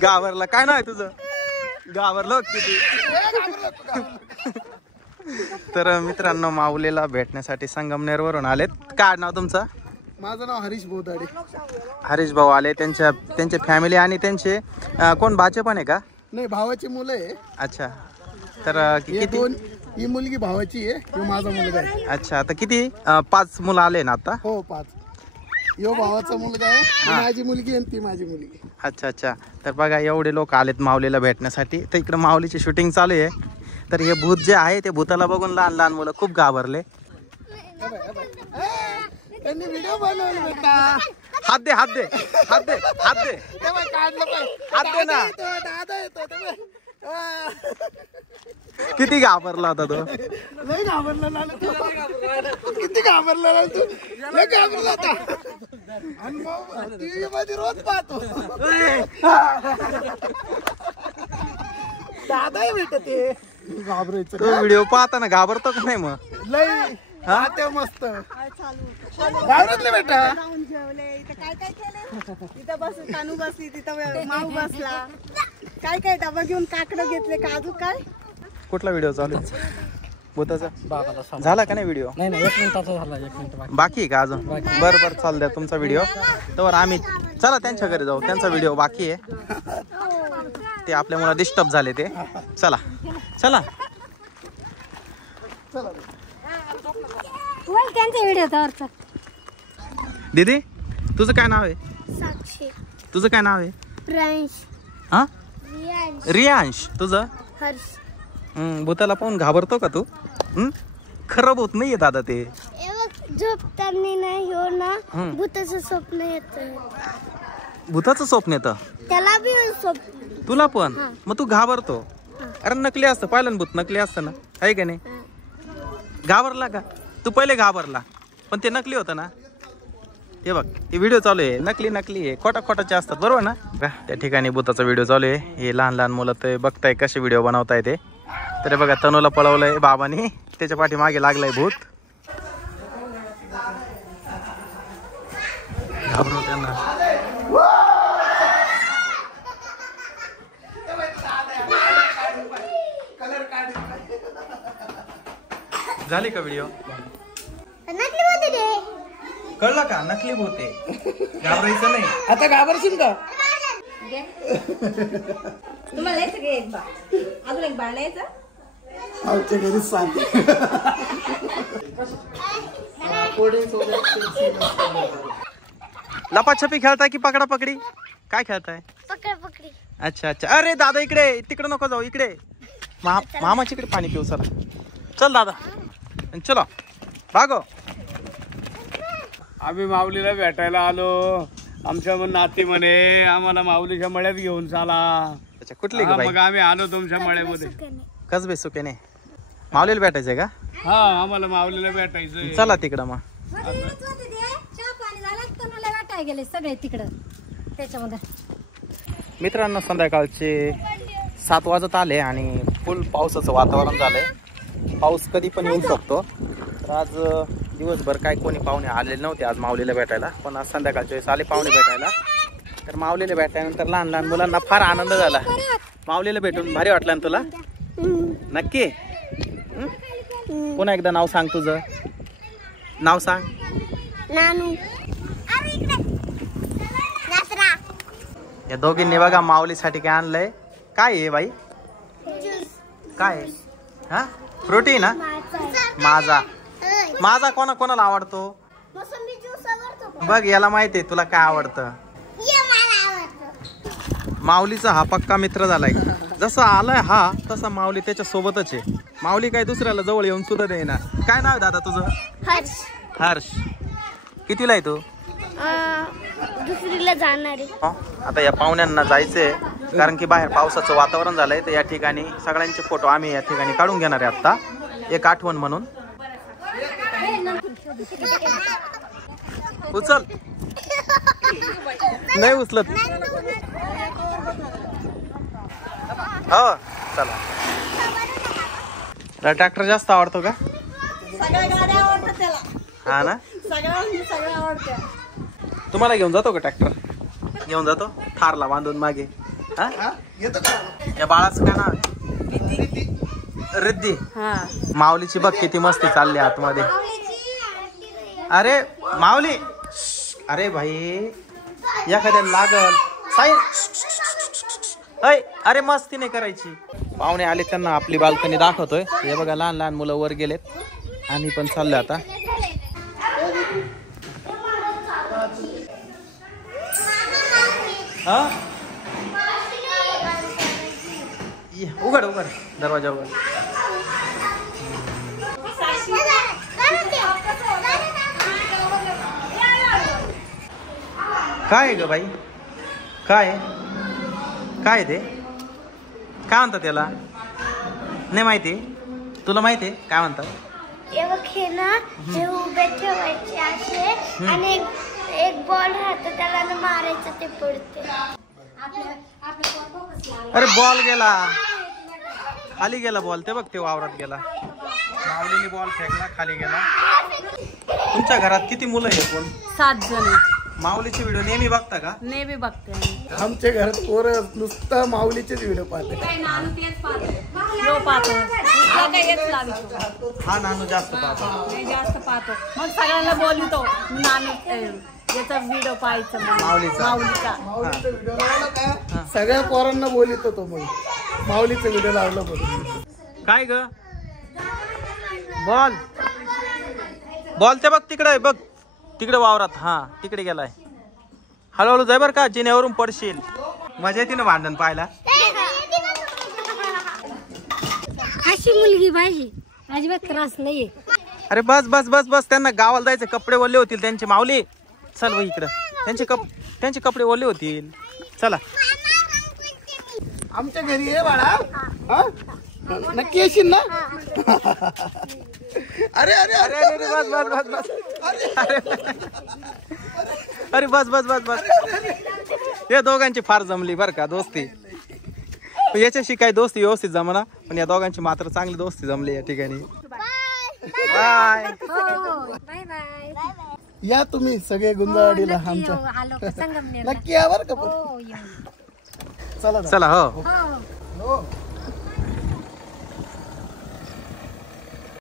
घाबरला काय नाव आहे तुझं? घाबरलो किती. तर मित्रांनो माऊलीला भेटण्यासाठी संगमनेर वरून आलेत. काय नाव तुमचं? माझं नाव हरीश बोधाडे. हरीश भाऊ आले, त्यांचे फॅमिली आणि त्यांचे कोण भाचे पण आहे का? नाही, भावाची मुलं आहे. अच्छा, तर किती? ही मुलगी भावाची आहे, ही माझा मुलगा आहे. अच्छा, तर किती 5 मुलं आले ना आता? हो 5. यो भावाचा मुलगा आहे, ही माझी मुलगी आणि ती माझी मुलगी. अच्छा अच्छा, तर बघा एवढे लोक आलेत माऊलीला भेटण्यासाठी. तर इकडे माऊलीची शूटिंग चालू आहे. तर हे भूत जे आहे ते भूताला बघून लहान लहान मुलं खूप घाबरले. त्यांनी व्हिडिओ बनवला बेटा. हात दे हात दे हात दे हात दे हात दे ना. दादा येतो. किती घाबरला होता तो. लय घाबरला ना तू. किती घाबरला ना तू. लय घाबरला होता. आणि मग टीव्ही मध्ये रोज पाहतो. दादा आहे बेटा ते. घाबरायचं. तो व्हिडिओ पाहताना घाबरतो का नाही मग? लय हा ते मस्त घाबरतले बेटा. काय काय केलं तिथं बस कानू बसली तिथं माऊ बसला. काय काय डबा घेऊन काकडं घेतले काजू. काय कुठला व्हिडिओ चालू आहे भूताचा? झाला का नाही व्हिडिओ? नाही 1 मिनिटाचा झाला. 1 मिनिट बाकी आहे का अजून? बरं बरं, चाल द्या तुमचा व्हिडिओ. तर आम्ही चला त्यांच्या घरी जाऊ. त्यांचा व्हिडिओ बाकी आहे. ते आपल्यामुळे डिस्टर्ब झाले ते. चला चला. त्यांचा व्हिडिओ तर. दीदी तुझं काय नाव आहे? साक्षी. तुझं काय नाव आहे? प्रियांश. हा, रियांश. रियांश. तुझं? हर्ष. भूताला पाहून घाबरतो का तू? खरं भूत नाहीये दादा ते. झोपताना नाही हो ना, भूताचं स्वप्न येतं. भूताचं स्वप्न येतं त्याला बी स्वप्न. तुला पण? मग तू घाबरतो? अरे नकली असतं, पाहिलं ना भूत नकली असतं ना, आहे का नाही? घाबरला का तू? पहिले घाबरला पण ते नकली होतं ना. हे बघ हे व्हिडिओ चालू आहे. नकली नकली आहे, खोटा खोटाचे असतात, बरोबर ना? त्या ठिकाणी भूताचा व्हिडिओ चालू आहे. हे लहान लहान मुलं ते बघताय कसे व्हिडिओ बनवताय ते. तर बघा तनूला पळवलंय बाबांनी, त्याच्या पाठी मागे लागलाय भूत. घाबरव त्यांना. झाली का व्हिडिओ? नकली होते ते. कळलं का? नकली भूत आहे, घाबरायचं नाही. आता घाबरशील का? तुम्हाला यायचं का एक बा अजून एक बाळ यायचं? आमच्या घरी सांगते. लपाछपी खेळताय की पकडा पकडी? काय खेळताय? पकड पकडी. अच्छा अच्छा. अरे दादा इकडे, तिकडे नको जाऊ, इकडे. मामाच्या इकडे पाणी पिऊ. चला चल दादा, चलो भागो. आम्ही माऊलीला भेटायला आलो. आमच्या नाती म्हणे आम्हाला माऊलीच्या मळ्यात घेऊन चाला. अच्छा, कुठली ग बाई? मग आम्ही आलो तुमच्या मळ्यामध्ये. कसबे सुकेने माऊलीला भेटायचंय का? हा, आम्हाला माऊलीला भेटायचं. चला तिकडं मग. चहा पाणी झालं तर मला वाटाय गेले सगळे तिकडं त्याच्यामध्ये. मित्रांनो संध्याकाळचे 7 वाजत आले आणि फुल पावसाचं वातावरण झालंय. पाऊस कधी पण येऊ शकतो. तर आज दिवसभर काय कोणी पाहुणे आलेले नव्हते आज माऊलीला भेटायला, पण आज संध्याकाळच्या वेळेस आले पाहुणे भेटायला. तर माऊलीला भेटल्यानंतर लहान लहान मुलांना फार आनंद झाला. माऊलीला भेटून भारी वाटलं ना तुला? नक्की. पुन्हा एकदा नाव सांग तुझं. नाव सांग. नानू. या दोघींनी बघा माऊलीसाठी काय आणलंय. काय आहे बाई? काय हा? प्रोटीन हा? माझा माझा कोणा कोणाला आवडतो? बघ याला माहितीये तुला काय आवडतं. माऊलीचा हा पक्का मित्र झालाय. जसा आलाय हा तसा माऊली त्याच्या सोबतच आहे. माऊली काय दुसऱ्याला जवळ येऊन सुद्धा देईना. काय नाव आहे दादा तुझं? हर्ष. हर्ष. कितीला आहे तू? दुसरीला जाणार आहे. आता या पाहुण्यांना जायचंय कारण की बाहेर पावसाचं वातावरण झालंय. तर या ठिकाणी सगळ्यांचे फोटो आम्ही या ठिकाणी काढून घेणार आहे आता, एक आठवण म्हणून. उचल. नाही उचलत. हो चला. ट्रॅक्टर जास्त आवडतो का? सगळ्या गाड्या आवडतात त्याला. हा ना. सगळं आवडत्या. तुम्हाला घेऊन जातो का ट्रॅक्टर? घेऊन जातो थारला बांधून मागे. हा? हा? येतो का? या बाळाचं काय नाव आहे? रिद्धी. हा माऊलीची बघ किती मस्ती चालली आतमध्ये. अरे माऊली, अरे भाई एखाद्या लागल साई. अय अरे मस्ती नाही करायची. पाहुणे आले त्यांना आपली बाल्कनी दाखवतोय. हे बघा लहान लहान मुलं वर गेलेत. आम्ही पण चाललोय आता. हा उघड उघड दरवाजा उघड. काय आहे ग बाई? काय काय ते काय म्हणतात त्याला? नाही माहिती? तुला माहिती आहे काय म्हणतात? हे ना हे उभे ठेवायचे असे आणि एक बॉल राहतो त्याला ना मारायचं ते पडते. अरे बॉल गेला खाली गेला. बॉल ते बघ ते वावरात गेला. माऊलीने बॉल फेकला खाली गेला. तुमच्या घरात किती मुलं आहेत? कोण? 7 जण. माऊलीचे व्हिडिओ नेहमी बघता का? नेहमी बघते. आमच्या घरात पोरं नुसतं माऊलीचेच व्हिडिओ पाहते. हा नानू जास्त पाहतो. जास्त पाहतो. मग सगळ्यांना बोलतो नानू याचा व्हिडिओ पाहायचा माऊलीचा. माऊलीचा. माऊलीचा व्हिडिओ लावला का सगळ्या पोरांना बोलित होतो. मग माऊलीचा व्हिडिओ लावला बघ. काय ग? बॉल बॉल ते बघ तिकडे बघ तिकडे वावरात. हा तिकडे गेलाय. हळूहळू जाय बर का जिन्यावरून पडशील. मजा येते ना भांडण पाहायला. अशी मुलगी पाहिजे, अजिबात त्रास नाहीये. अरे बस बस बस बस. त्यांना गावाला जायचे कपडे ओले होतील त्यांचे. माऊली चल भाई इकडं. त्यांचे कपडे ओले होतील. चला आमच्या घरी आहे बाळा. हा? नक्की येशील ना? अरे अरे अरे अरे बस बस बस बस. अरे बस बस बस बस. या दोघांची फार जमली बर का दोस्ती. याच्याशी काही दोस्ती व्यवस्थित जमना पण या दोघांची मात्र चांगली दोस्ती जमली या ठिकाणी. Bye bye bye. या तुम्ही सगळे गुंजावाडीला आमच्या. आलो संगमनेर. नक्की या बरं का पण. हो येऊ. चला ना. चला हो. हो हो